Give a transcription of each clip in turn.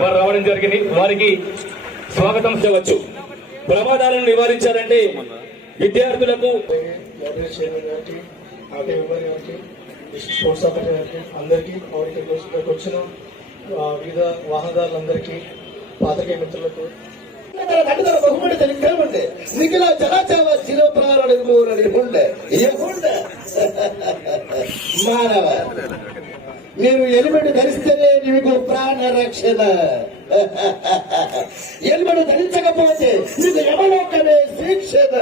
వారు రావడం జరిగింది. వారికి స్వాగతం చేయవచ్చు. ప్రమాదాలను నివారించాలంటే విద్యార్థులకు స్పోర్ట్స్ ఆపరేటర్కి అందరికీ ఇక్కడికి వచ్చిన వివిధ వాహనదారులందరికీ పాత్రికేయ మిత్రులకు ಬಹುಮಡಿ ಕೇಳ್ಬಂಡೆ ನಿಖಿಲ ಚಲಾಚಾವ ಶಿರೋ ಪ್ರಾಣ ಹುಂಡೆ మానవ మీరు హెల్మెట్ ధరిస్తేనే మీకు ప్రాణ రక్షణ. హెల్మెట్ ధరించకపోతే మీకు యమలోకమే శిక్షణ.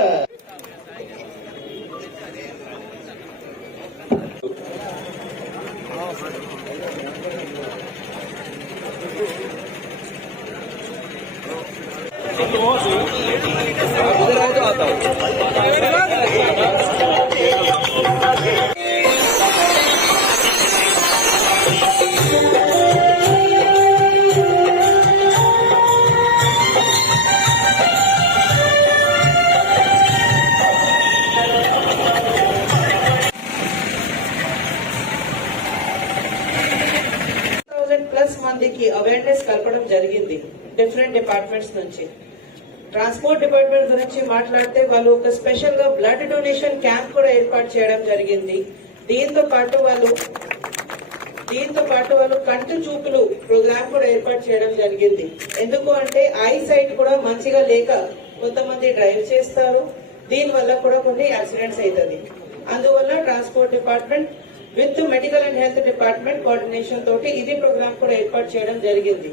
ప్లస్ మందికి అవేర్నెస్ కలపడం జరిగింది డిఫరెంట్ డిపార్ట్మెంట్స్ నుంచి. ట్రాన్స్పోర్ట్ డిపార్ట్మెంట్ గురించి మాట్లాడితే వాళ్ళు ఒక స్పెషల్ గా బ్లడ్ డొనేషన్ క్యాంప్ కూడా ఏర్పాటు చేయడం జరిగింది. దీంతో పాటు వాళ్ళు కంటి చూపులు ప్రోగ్రామ్ కూడా ఏర్పాటు చేయడం జరిగింది. ఎందుకు అంటే ఐ సైట్ కూడా మంచిగా లేక కొంతమంది డ్రైవ్ చేస్తారు, దీని వల్ల కూడా కొన్ని యాక్సిడెంట్స్ అవుతుంది. అందువల్ల transport department with medical and health department coordination తోటి ఇది ప్రోగ్రామ్ కూడా ఏర్పాటు చేయడం జరిగింది.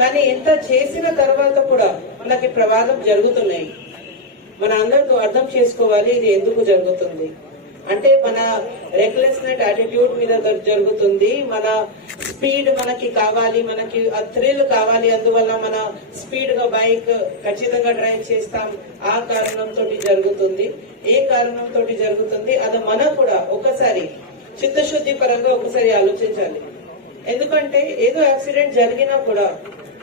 కానీ ఎంత చేసిన తర్వాత కూడా మనకి ప్రమాదం జరుగుతున్నాయి. మన అందరితో అర్థం చేసుకోవాలి ఇది ఎందుకు జరుగుతుంది అంటే మన రెక్లెస్నెస్ యాటిట్యూడ్ మీద జరుగుతుంది. మన స్పీడ్ మనకి కావాలి, మనకి థ్రిల్ కావాలి, అందువల్ల మన స్పీడ్ గా బైక్ ఖచ్చితంగా డ్రైవ్ చేస్తాం. ఆ కారణంతో జరుగుతుంది. ఏ కారణంతో జరుగుతుంది అది మనం కూడా ఒకసారి చిత్తశుద్ధి పరంగా ఒకసారి ఆలోచించాలి. ఎందుకంటే ఏదో యాక్సిడెంట్ జరిగినా కూడా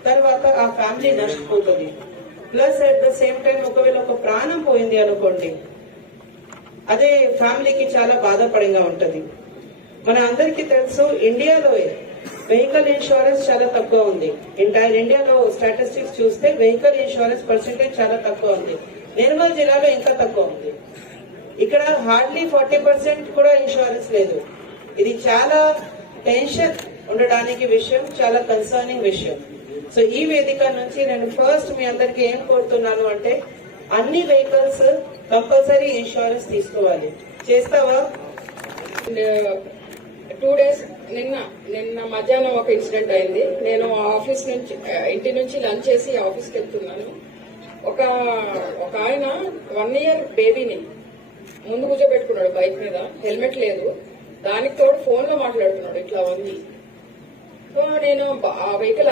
తర్వాత ఆ ఫ్యామిలీ నష్టపోతుంది. Plus at the same time ఒకవేళ ఒక ప్రాణం పోయింది అనుకోండి, అదే ఫ్యామిలీకి చాలా బాధాపడంగా ఉంటది. మన అందరికీ తెలుసు ఇండియాలో వెహికల్ ఇన్సూరెన్స్ చాలా తక్కువ ఉంది. ఎంటైర్ ఇండియాలో స్టాటిస్టిక్స్ చూస్తే వెహికల్ ఇన్సూరెన్స్ పర్సెంటేజ్ చాలా తక్కువ ఉంది. నిర్మల్ జిల్లాలో ఇంకా తక్కువ ఉంది. ఇక్కడ హార్డ్లీ 40% కూడా ఇన్సూరెన్స్ లేదు. ఇది చాలా టెన్షన్ ఉండడానికి విషయం, చాలా కన్సర్నింగ్ విషయం. సో ఈ వేదిక నుంచి నేను ఫస్ట్ మీ అందరికి ఏం కోరుతున్నాను అంటే అన్ని వెహికల్స్ కంపల్సరీ ఇన్సూరెన్స్ తీసుకోవాలి. చేస్తావా? 2 days నిన్న మధ్యాహ్నం ఒక ఇన్సిడెంట్ అయింది. నేను ఆఫీస్ నుంచి ఇంటి నుంచి లంచ్ చేసి ఆఫీస్కి వెళ్తున్నాను. ఒక ఆయన 1 year బేబీని ముందు కూర్చోబెట్టుకున్నాడు బైక్ మీద, హెల్మెట్ లేదు. దానికి తోడు ఫోన్ లో మాట్లాడుతున్నాడు ఇట్లా ఉంది. సో నేను ఆ వెహికల్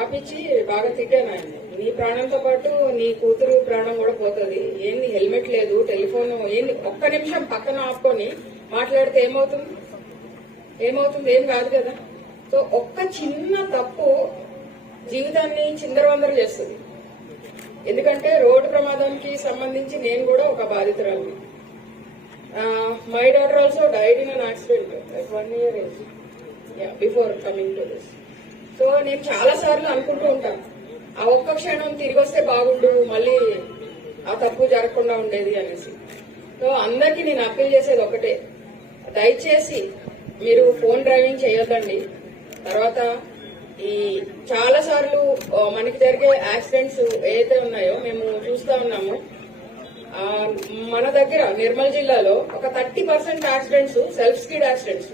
ఆపించి బాగా తిట్టాను ఆయన. నీ ప్రాణంతో పాటు నీ కూతురు ప్రాణం కూడా పోతుంది, ఏంది హెల్మెట్ లేదు, టెలిఫోన్ ఏంది, ఒక్క నిమిషం పక్కన ఆపుకొని మాట్లాడితే ఏమవుతుంది? ఏం కాదు కదా. సో ఒక్క చిన్న తప్పు జీవితాన్ని చిందరవందర చేస్తుంది. ఎందుకంటే రోడ్డు ప్రమాదానికి సంబంధించి నేను కూడా ఒక బాధితురాలిని. My daughter also died in an accident at 1 year age before coming to this. So నేను చాలా సార్లు అనుకుంటూ ఉంటాను ఆ ఒక్క క్షణం తిరిగి వస్తే బాగుండు, మళ్ళీ ఆ తప్పు జరగకుండా ఉండేది అనేసి. సో అందరికీ నేను అప్పీల్ చేసేది ఒకటే, దయచేసి మీరు ఫోన్ డ్రైవింగ్ చేయొద్దండి. తర్వాత ఈ చాలా సార్లు మనకి జరిగే యాక్సిడెంట్స్ ఏదైతే ఉన్నాయో మేము చూస్తా ఉన్నాము. మన దగ్గర నిర్మల్ జిల్లాలో ఒక 30% యాక్సిడెంట్స్ సెల్ఫ్ స్పీడ్ యాక్సిడెంట్స్.